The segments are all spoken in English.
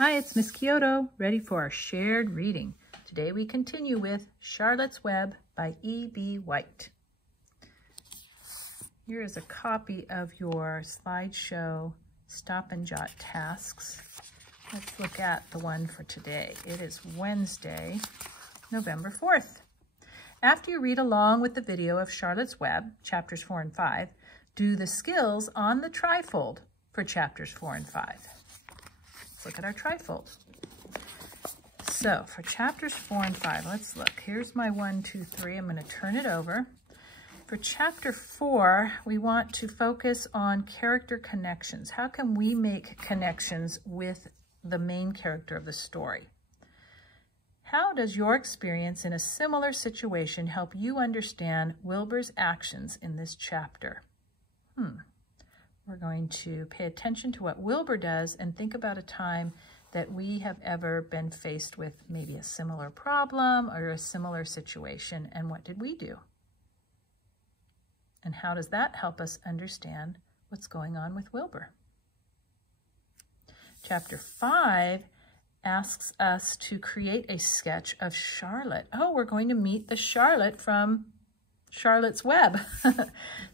Hi, it's Miss Kyoto, ready for our shared reading. Today we continue with Charlotte's Web by E.B. White. Here is a copy of your slideshow Stop and Jot tasks. Let's look at the one for today. It is Wednesday, November 4th. After you read along with the video of Charlotte's Web, chapters 4 and 5, do the skills on the trifold for chapters 4 and 5. Let's look at our trifold. So for chapters 4 and 5, let's look. Here's my 1, 2, 3. I'm going to turn it over. For chapter 4, we want to focus on character connections. How can we make connections with the main character of the story? How does your experience in a similar situation help you understand Wilbur's actions in this chapter? We're going to pay attention to what Wilbur does and think about a time that we have ever been faced with maybe a similar problem or a similar situation, and what did we do? And how does that help us understand what's going on with Wilbur? Chapter 5 asks us to create a sketch of Charlotte. Oh, we're going to meet the Charlotte from Charlotte's Web.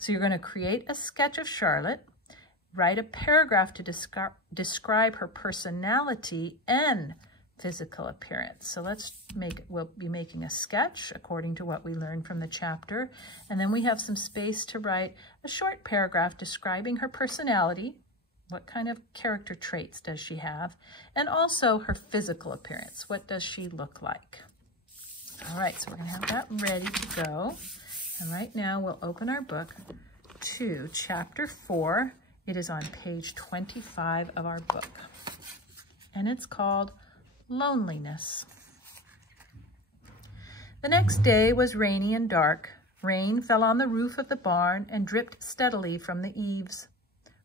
So you're going to create a sketch of Charlotte. Write a paragraph to describe her personality and physical appearance. So we'll be making a sketch according to what we learned from the chapter. And then we have some space to write a short paragraph describing her personality. What kind of character traits does she have? And also her physical appearance. What does she look like? All right, so we're going to have that ready to go. And right now we'll open our book to chapter 4. It is on page 25 of our book, and it's called Loneliness. The next day was rainy and dark. Rain fell on the roof of the barn and dripped steadily from the eaves.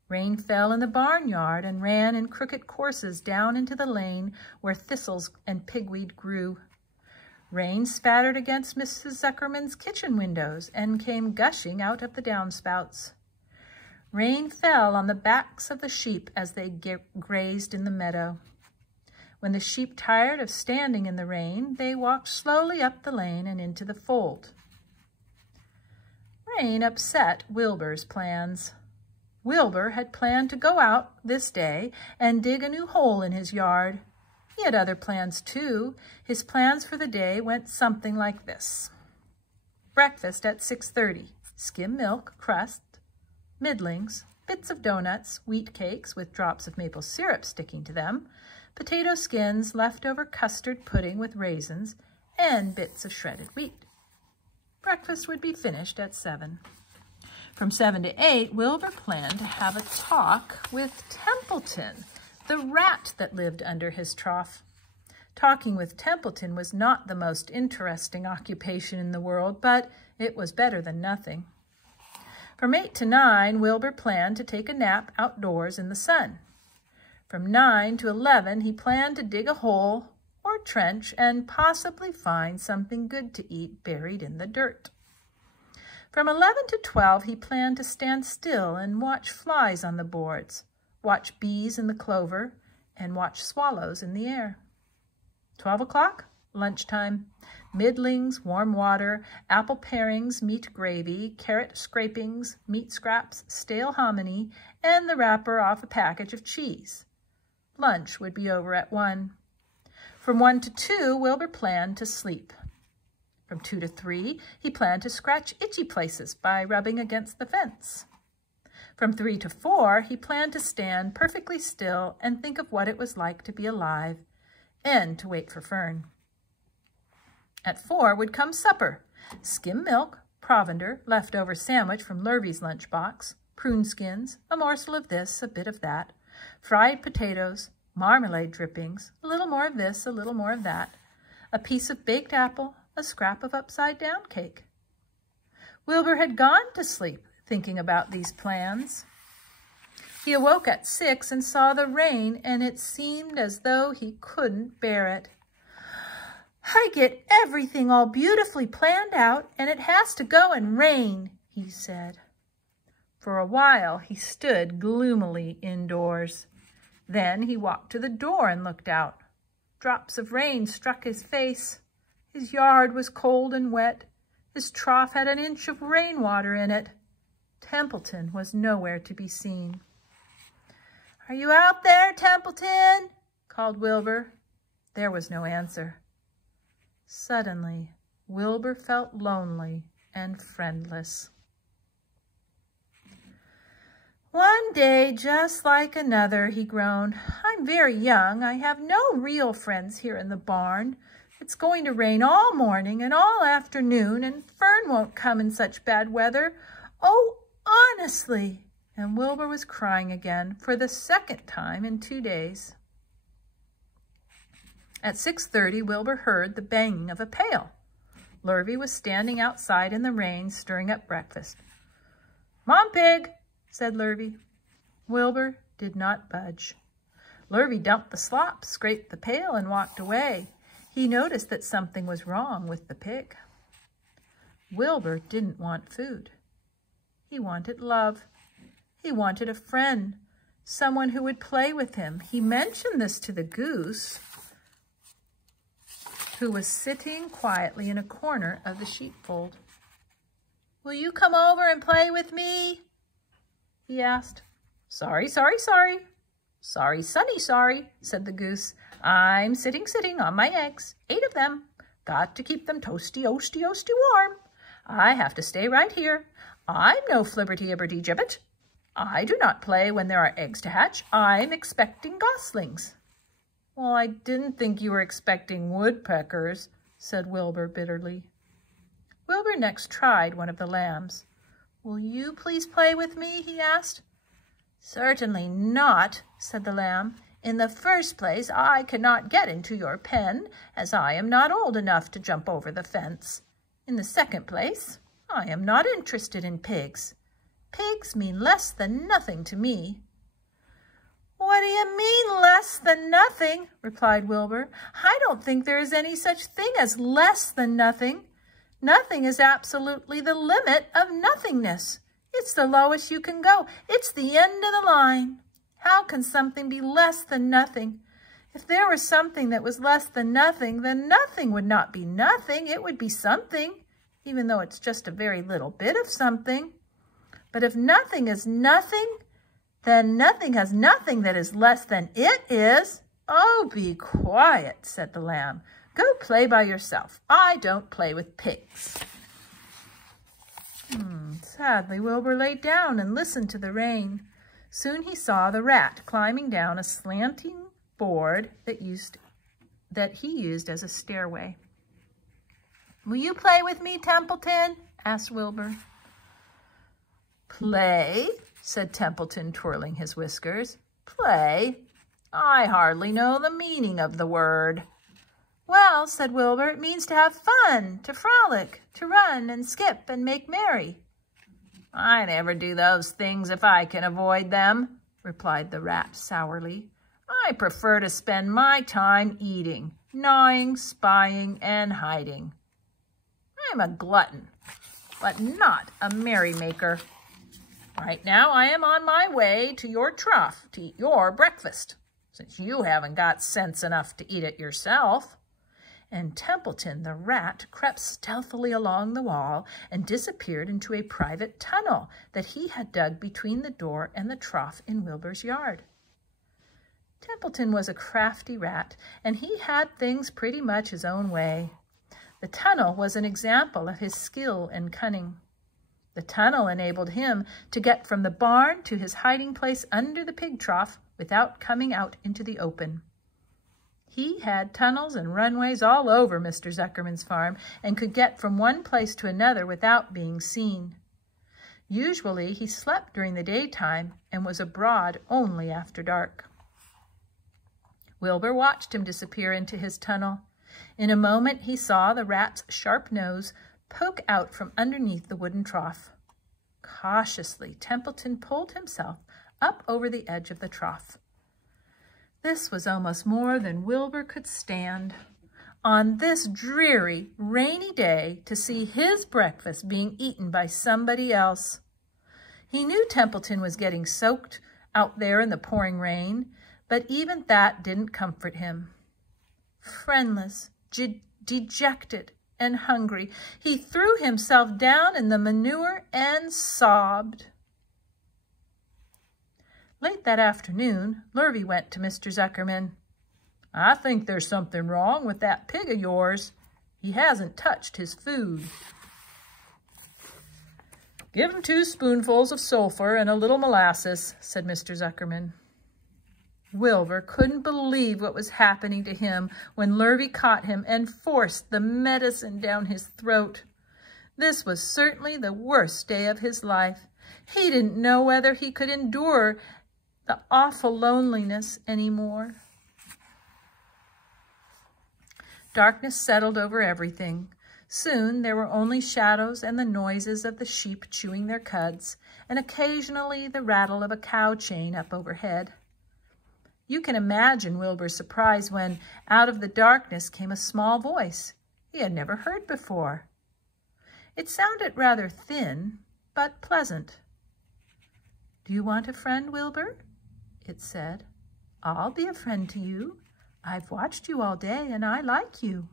Rain fell in the barnyard and ran in crooked courses down into the lane where thistles and pigweed grew. Rain spattered against Mrs. Zuckerman's kitchen windows and came gushing out of the downspouts. Rain fell on the backs of the sheep as they grazed in the meadow. When the sheep tired of standing in the rain, they walked slowly up the lane and into the fold. Rain upset Wilbur's plans. Wilbur had planned to go out this day and dig a new hole in his yard. He had other plans too. His plans for the day went something like this. Breakfast at 6:30. Skim milk, crust, middlings, bits of donuts, wheat cakes with drops of maple syrup sticking to them, potato skins, leftover custard pudding with raisins, and bits of shredded wheat. Breakfast would be finished at 7. From 7 to 8, Wilbur planned to have a talk with Templeton, the rat that lived under his trough. Talking with Templeton was not the most interesting occupation in the world, but it was better than nothing. From 8 to 9, Wilbur planned to take a nap outdoors in the sun. From 9 to 11, he planned to dig a hole or trench and possibly find something good to eat buried in the dirt. From 11 to 12, he planned to stand still and watch flies on the boards, watch bees in the clover, and watch swallows in the air. 12 o'clock, lunchtime. Middlings, warm water, apple parings, meat gravy, carrot scrapings, meat scraps, stale hominy, and the wrapper off a package of cheese. Lunch would be over at 1. From 1 to 2, Wilbur planned to sleep. From 2 to 3, he planned to scratch itchy places by rubbing against the fence. From 3 to 4, he planned to stand perfectly still and think of what it was like to be alive and to wait for Fern. At 4 would come supper, skim milk, provender, leftover sandwich from Lurvy's lunchbox, prune skins, a morsel of this, a bit of that, fried potatoes, marmalade drippings, a little more of this, a little more of that, a piece of baked apple, a scrap of upside-down cake. Wilbur had gone to sleep thinking about these plans. He awoke at 6 and saw the rain, and it seemed as though he couldn't bear it. "I get everything all beautifully planned out, and it has to go and rain," he said. For a while, he stood gloomily indoors. Then he walked to the door and looked out. Drops of rain struck his face. His yard was cold and wet. His trough had an inch of rainwater in it. Templeton was nowhere to be seen. "Are you out there, Templeton?" called Wilbur. There was no answer. Suddenly, Wilbur felt lonely and friendless. "One day just like another," he groaned. "I'm very young. I have no real friends here in the barn. It's going to rain all morning and all afternoon, and Fern won't come in such bad weather. Oh, honestly!" And Wilbur was crying again for the second time in 2 days. At 6:30, Wilbur heard the banging of a pail. Lurvy was standing outside in the rain, stirring up breakfast. "Mom Pig," said Lurvy. Wilbur did not budge. Lurvy dumped the slop, scraped the pail, and walked away. He noticed that something was wrong with the pig. Wilbur didn't want food. He wanted love. He wanted a friend, someone who would play with him. He mentioned this to the goose, who was sitting quietly in a corner of the sheepfold. "Will you come over and play with me?" he asked. "Sorry, sorry, sorry. Sorry, Sonny, sorry," said the goose. "I'm sitting on my eggs, 8 of them. Got to keep them toasty, oasty, oasty warm. I have to stay right here. I'm no flibberty-ibberty-gibbet. I do not play when there are eggs to hatch. I'm expecting goslings." "Well, I didn't think you were expecting woodpeckers," said Wilbur bitterly. Wilbur next tried one of the lambs. "Will you please play with me?" he asked. "Certainly not," said the lamb. "In the first place, I cannot get into your pen, as I am not old enough to jump over the fence. In the second place, I am not interested in pigs. Pigs mean less than nothing to me." "What do you mean, less than nothing?" replied Wilbur. "I don't think there is any such thing as less than nothing. Nothing is absolutely the limit of nothingness. It's the lowest you can go. It's the end of the line. How can something be less than nothing? If there were something that was less than nothing, then nothing would not be nothing. It would be something, even though it's just a very little bit of something. But if nothing is nothing, then nothing has nothing that is less than it is." "Oh, be quiet," said the lamb. "Go play by yourself. I don't play with pigs." Sadly, Wilbur lay down and listened to the rain. Soon he saw the rat climbing down a slanting board that he used as a stairway. "Will you play with me, Templeton?" asked Wilbur. "Play?" said Templeton, twirling his whiskers. "Play? I hardly know the meaning of the word." "Well," said Wilbur, "it means to have fun, to frolic, to run and skip and make merry." "I never do those things if I can avoid them," replied the rat sourly. "I prefer to spend my time eating, gnawing, spying, and hiding. I'm a glutton, but not a merrymaker. Right now I am on my way to your trough to eat your breakfast, since you haven't got sense enough to eat it yourself." And Templeton the rat crept stealthily along the wall and disappeared into a private tunnel that he had dug between the door and the trough in Wilbur's yard. Templeton was a crafty rat, and he had things pretty much his own way. The tunnel was an example of his skill and cunning. The tunnel enabled him to get from the barn to his hiding place under the pig trough without coming out into the open. He had tunnels and runways all over Mr. Zuckerman's farm and could get from one place to another without being seen. Usually he slept during the daytime and was abroad only after dark. Wilbur watched him disappear into his tunnel. In a moment he saw the rat's sharp nose poke out from underneath the wooden trough. Cautiously, Templeton pulled himself up over the edge of the trough. This was almost more than Wilbur could stand. On this dreary, rainy day, to see his breakfast being eaten by somebody else. He knew Templeton was getting soaked out there in the pouring rain, But even that didn't comfort him. Friendless, dejected, and hungry, he threw himself down in the manure and sobbed. Late that afternoon, Lurvy went to Mr. Zuckerman. "I think there's something wrong with that pig of yours. He hasn't touched his food." "Give him 2 spoonfuls of sulfur and a little molasses," said Mr. Zuckerman. Wilbur couldn't believe what was happening to him when Lurvy caught him and forced the medicine down his throat. This was certainly the worst day of his life. He didn't know whether he could endure the awful loneliness anymore. Darkness settled over everything. Soon there were only shadows and the noises of the sheep chewing their cuds, and occasionally the rattle of a cow chain up overhead. You can imagine Wilbur's surprise when, out of the darkness, came a small voice he had never heard before. It sounded rather thin, but pleasant. "Do you want a friend, Wilbur?" it said. "I'll be a friend to you. I've watched you all day, and I like you."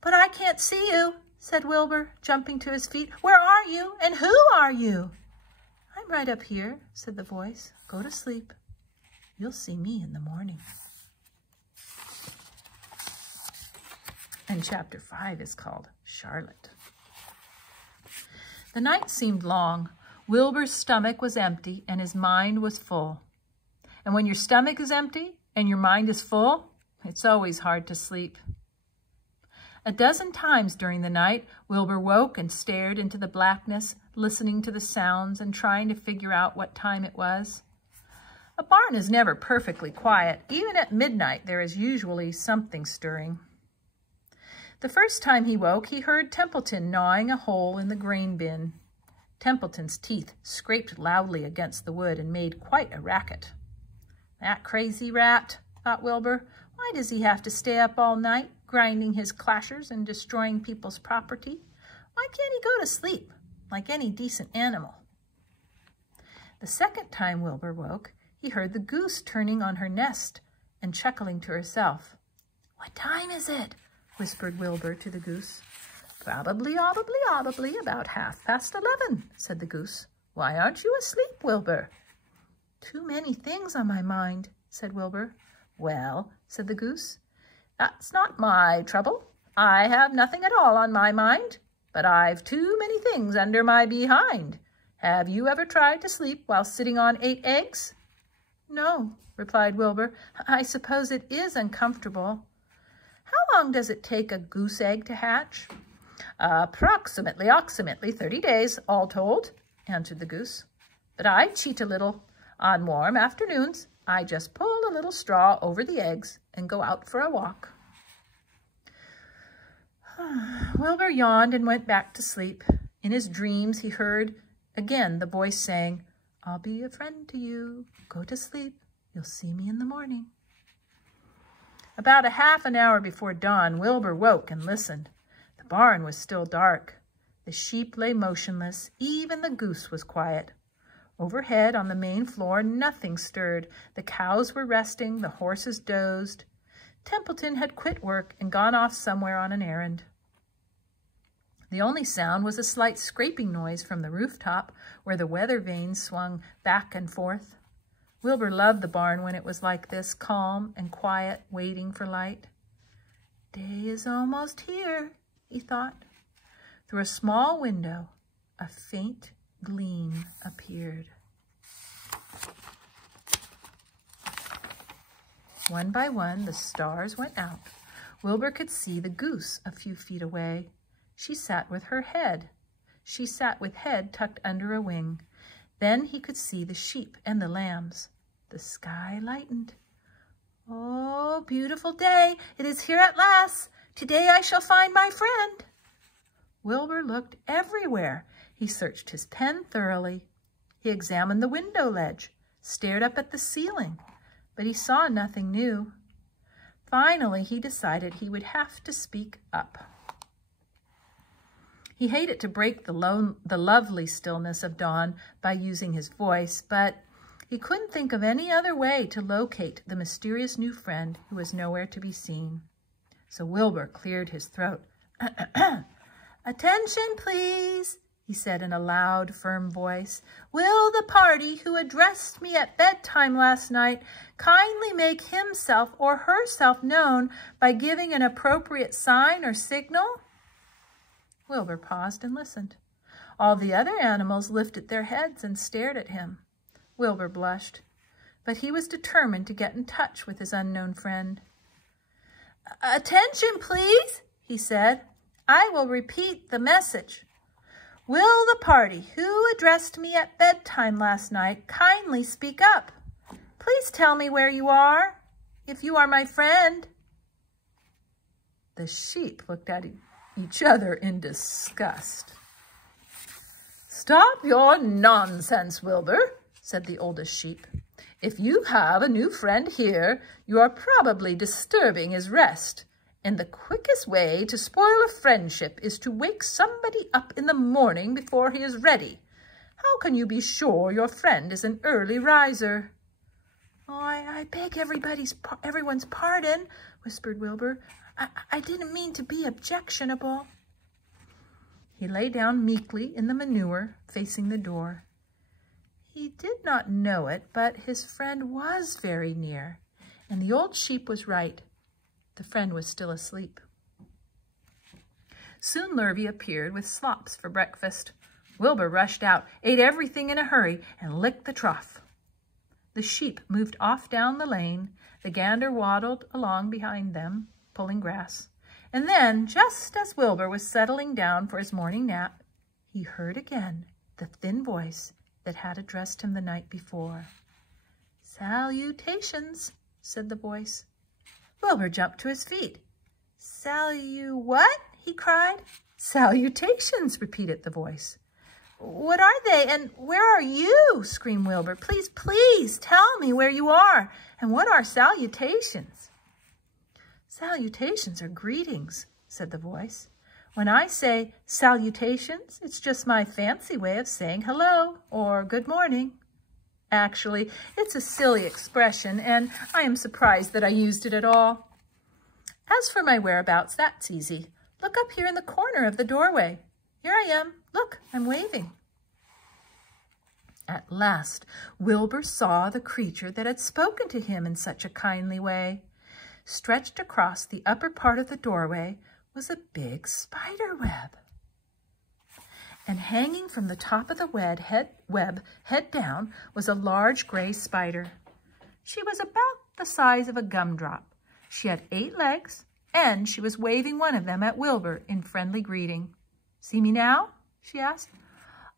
"But I can't see you," said Wilbur, jumping to his feet. "Where are you, and who are you?" "I'm right up here," said the voice. "Go to sleep. You'll see me in the morning." And chapter 5 is called Charlotte. The night seemed long. Wilbur's stomach was empty and his mind was full. And when your stomach is empty and your mind is full, it's always hard to sleep. A dozen times during the night, Wilbur woke and stared into the blackness, listening to the sounds and trying to figure out what time it was. A barn is never perfectly quiet. Even at midnight, there is usually something stirring. The first time he woke, he heard Templeton gnawing a hole in the grain bin. Templeton's teeth scraped loudly against the wood and made quite a racket. "That crazy rat," thought Wilbur. "Why does he have to stay up all night, grinding his clashers and destroying people's property? Why can't he go to sleep like any decent animal?" The second time Wilbur woke, he heard the goose turning on her nest and chuckling to herself. "What time is it?" whispered Wilbur to the goose. "Probably, audibly, about 11:30, said the goose. "Why aren't you asleep, Wilbur?" "Too many things on my mind," said Wilbur. "Well," said the goose, "that's not my trouble. I have nothing at all on my mind, but I've too many things under my behind. Have you ever tried to sleep while sitting on 8 eggs? "No," replied Wilbur. "I suppose it is uncomfortable." "How long does it take a goose egg to hatch?" Approximately 30 days, all told," answered the goose. "But I cheat a little. On warm afternoons, I just pull a little straw over the eggs and go out for a walk." Wilbur yawned and went back to sleep. In his dreams, he heard again the voice saying, "I'll be a friend to you. Go to sleep. You'll see me in the morning." About a half an hour before dawn, Wilbur woke and listened. The barn was still dark. The sheep lay motionless. Even the goose was quiet. Overhead on the main floor, nothing stirred. The cows were resting. The horses dozed. Templeton had quit work and gone off somewhere on an errand. The only sound was a slight scraping noise from the rooftop, where the weather vanes swung back and forth. Wilbur loved the barn when it was like this, calm and quiet, waiting for light. "Day is almost here," he thought. Through a small window, a faint gleam appeared. One by one, the stars went out. Wilbur could see the goose a few feet away. She sat with head tucked under a wing. Then he could see the sheep and the lambs. The sky lightened. "Oh, beautiful day! It is here at last! Today I shall find my friend!" Wilbur looked everywhere. He searched his pen thoroughly. He examined the window ledge, stared up at the ceiling, but he saw nothing new. Finally, he decided he would have to speak up. He hated to break the lovely stillness of dawn by using his voice, but He couldn't think of any other way to locate the mysterious new friend who was nowhere to be seen. So Wilbur cleared his throat. "Attention, please," he said in a loud, firm voice. "Will the party who addressed me at bedtime last night kindly make himself or herself known by giving an appropriate sign or signal?" Wilbur paused and listened. All the other animals lifted their heads and stared at him. Wilbur blushed, but he was determined to get in touch with his unknown friend. "Attention, please," he said. "I will repeat the message. Will the party who addressed me at bedtime last night kindly speak up? Please tell me where you are, if you are my friend." The sheep looked at each other in disgust. "Stop your nonsense, Wilbur," said the oldest sheep. "If you have a new friend here, you are probably disturbing his rest. And the quickest way to spoil a friendship is to wake somebody up in the morning before he is ready. How can you be sure your friend is an early riser?" "Oh, I beg everyone's pardon," whispered Wilbur. I didn't mean to be objectionable." He lay down meekly in the manure, facing the door. He did not know it, but his friend was very near, and the old sheep was right. The friend was still asleep. Soon Lurvy appeared with slops for breakfast. Wilbur rushed out, ate everything in a hurry, and licked the trough. The sheep moved off down the lane. The gander waddled along behind them, pulling grass. And then, just as Wilbur was settling down for his morning nap, he heard again the thin voice that had addressed him the night before. "Salutations," said the voice. Wilbur jumped to his feet. "What?" he cried. "Salutations," repeated the voice. "What are they, and where are you?" screamed Wilbur. "Please, please tell me where you are, and what are salutations?" "Salutations are greetings," said the voice. "When I say salutations, it's just my fancy way of saying hello or good morning. Actually, it's a silly expression, and I am surprised that I used it at all. As for my whereabouts, that's easy. Look up here in the corner of the doorway. Here I am. Look, I'm waving." At last, Wilbur saw the creature that had spoken to him in such a kindly way. Stretched across the upper part of the doorway was a big spider web. And hanging from the top of the web, head down, was a large gray spider. She was about the size of a gumdrop. She had 8 legs, and she was waving one of them at Wilbur in friendly greeting. "See me now?" she asked.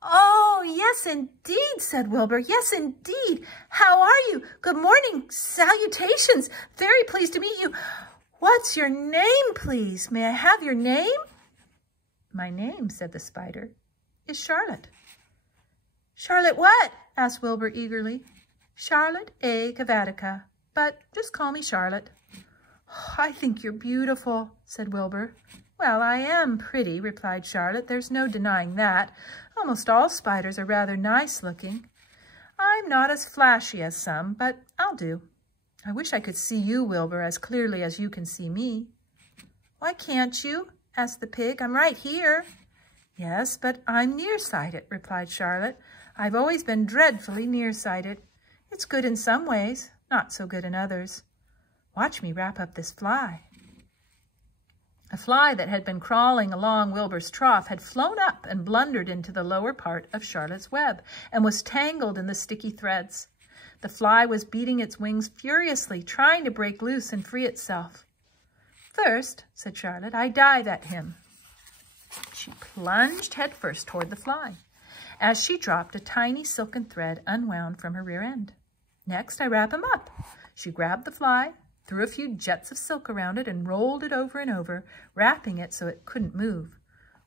"Oh, yes, indeed," said Wilbur. "Yes, indeed. How are you? Good morning. Salutations. Very pleased to meet you. What's your name, please? May I have your name?" "My name," said the spider, "is Charlotte." "Charlotte what?" asked Wilbur eagerly. "Charlotte A. Cavatica, but just call me Charlotte." "Oh, I think you're beautiful," said Wilbur. "Well, I am pretty," replied Charlotte. "There's no denying that. Almost all spiders are rather nice looking. I'm not as flashy as some, but I'll do. I wish I could see you, Wilbur, as clearly as you can see me." "Why can't you?" asked the pig. "I'm right here." "Yes, but I'm nearsighted," replied Charlotte. "I've always been dreadfully nearsighted. It's good in some ways, not so good in others. Watch me wrap up this fly." A fly that had been crawling along Wilbur's trough had flown up and blundered into the lower part of Charlotte's web and was tangled in the sticky threads. The fly was beating its wings furiously, trying to break loose and free itself. "First," said Charlotte, "I dive at him." She plunged headfirst toward the fly. As she dropped, a tiny silken thread unwound from her rear end. "Next, I wrap him up." She grabbed the fly, threw a few jets of silk around it, and rolled it over and over, wrapping it so it couldn't move.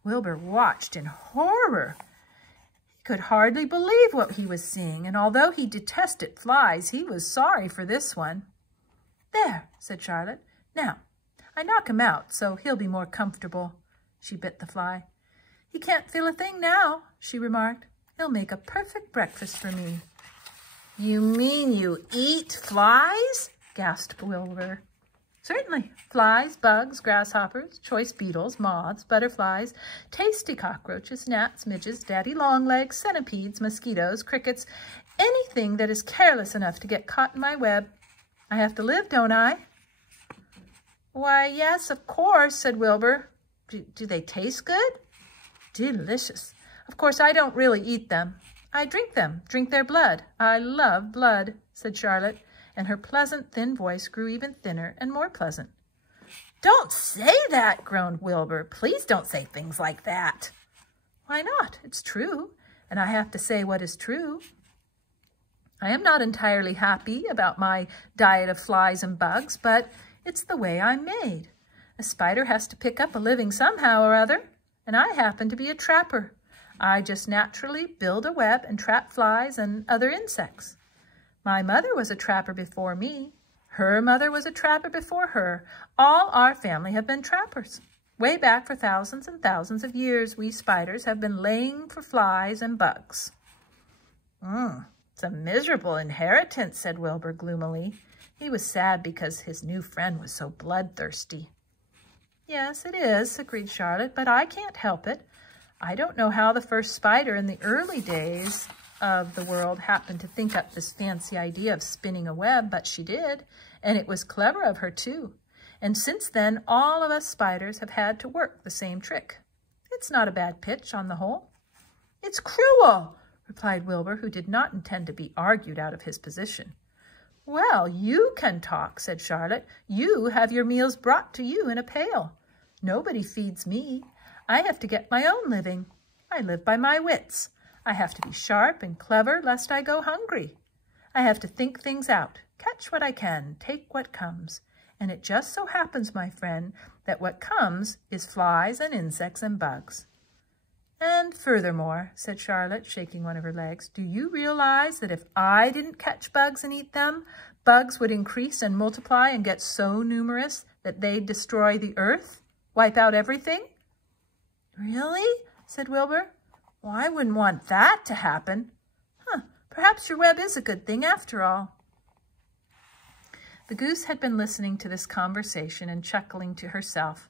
Wilbur watched in horror. He could hardly believe what he was seeing, and although he detested flies, he was sorry for this one. "There," said Charlotte. "Now, I knock him out so he'll be more comfortable." She bit the fly. "He can't feel a thing now," she remarked. "He'll make a perfect breakfast for me." You mean you eat flies? Gasped Wilbur. Certainly. Flies, bugs, grasshoppers, choice beetles, moths, butterflies, tasty cockroaches, gnats, midges, daddy-long-legs, centipedes, mosquitoes, crickets, anything that is careless enough to get caught in my web. I have to live, don't I? Why, yes, of course, said Wilbur. Do they taste good? Delicious. Of course, I don't really eat them. I drink them, drink their blood. I love blood, said Charlotte, and her pleasant, thin voice grew even thinner and more pleasant. Don't say that, groaned Wilbur. Please don't say things like that. Why not? It's true, and I have to say what is true. I am not entirely happy about my diet of flies and bugs, but it's the way I'm made. A spider has to pick up a living somehow or other, and I happen to be a trapper. I just naturally build a web and trap flies and other insects. My mother was a trapper before me. Her mother was a trapper before her. All our family have been trappers. Way back for thousands and thousands of years, we spiders have been laying for flies and bugs. It's a miserable inheritance, said Wilbur gloomily. He was sad because his new friend was so bloodthirsty. Yes, it is, agreed Charlotte, but I can't help it. I don't know how the first spider in the early days of the world happened to think up this fancy idea of spinning a web, but she did, and it was clever of her too. And since then, all of us spiders have had to work the same trick. It's not a bad pitch on the whole. It's cruel, replied Wilbur, who did not intend to be argued out of his position. Well, you can talk, said Charlotte. You have your meals brought to you in a pail. Nobody feeds me. I have to get my own living. I live by my wits. I have to be sharp and clever lest I go hungry. I have to think things out, catch what I can, take what comes. And it just so happens, my friend, that what comes is flies and insects and bugs. And furthermore, said Charlotte, shaking one of her legs, do you realize that if I didn't catch bugs and eat them, bugs would increase and multiply and get so numerous that they'd destroy the earth, wipe out everything? Really? Said Wilbur. Well, I wouldn't want that to happen. Perhaps your web is a good thing after all. The goose had been listening to this conversation and chuckling to herself.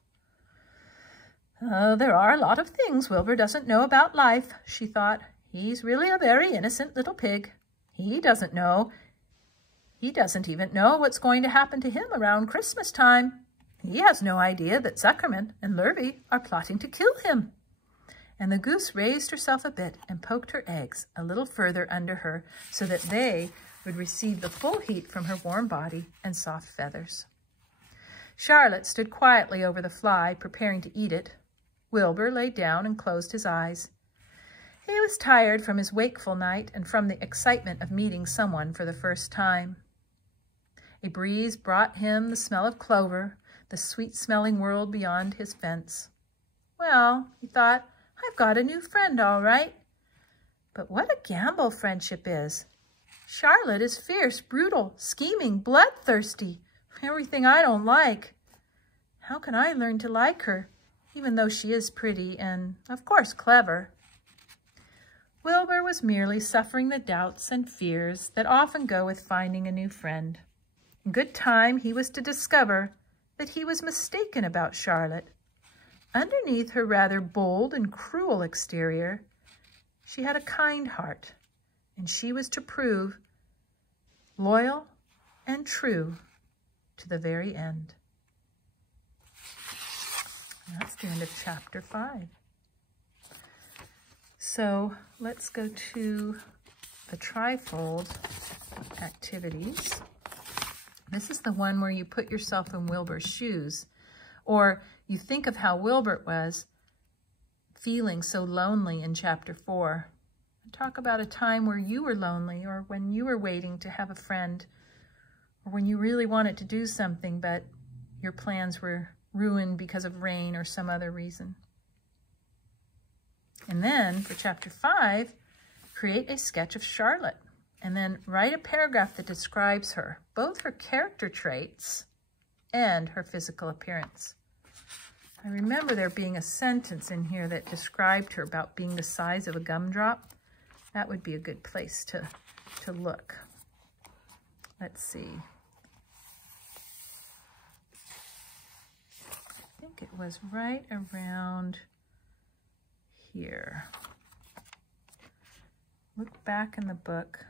There are a lot of things Wilbur doesn't know about life, she thought. He's really a very innocent little pig. He doesn't even know what's going to happen to him around Christmas time. He has no idea that Zuckerman and Lurvy are plotting to kill him. And the goose raised herself a bit and poked her eggs a little further under her so that they would receive the full heat from her warm body and soft feathers. Charlotte stood quietly over the fly, preparing to eat it. Wilbur lay down and closed his eyes. He was tired from his wakeful night and from the excitement of meeting someone for the first time. A breeze brought him the smell of clover, the sweet-smelling world beyond his fence. Well, he thought, I've got a new friend, all right. But what a gamble friendship is. Charlotte is fierce, brutal, scheming, bloodthirsty, everything I don't like. How can I learn to like her, even though she is pretty and, of course, clever? Wilbur was merely suffering the doubts and fears that often go with finding a new friend. In good time, he was to discover that he was mistaken about Charlotte. Underneath her rather bold and cruel exterior, she had a kind heart, and she was to prove loyal and true to the very end. And that's the end of chapter 5. So let's go to the trifold activities. This is the one where you put yourself in Wilbur's shoes, or you think of how Wilbur was feeling so lonely in chapter 4. Talk about a time where you were lonely, or when you were waiting to have a friend, or when you really wanted to do something, but your plans were ruined because of rain or some other reason. And then for chapter 5, create a sketch of Charlotte, and then write a paragraph that describes her, both her character traits and her physical appearance. I remember there being a sentence in here that described her about being the size of a gumdrop. That would be a good place to look. let's see. I think it was right around here. Look back in the book.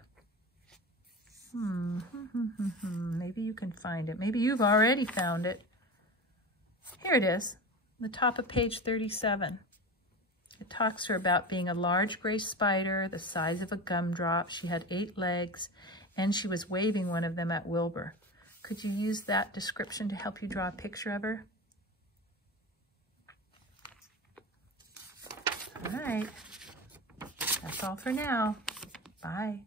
Maybe you can find it. Maybe you've already found it. Here it is, the top of page 37. It talks to her about being a large gray spider, the size of a gumdrop. She had 8 legs, and she was waving one of them at Wilbur. Could you use that description to help you draw a picture of her? All right, that's all for now. Bye.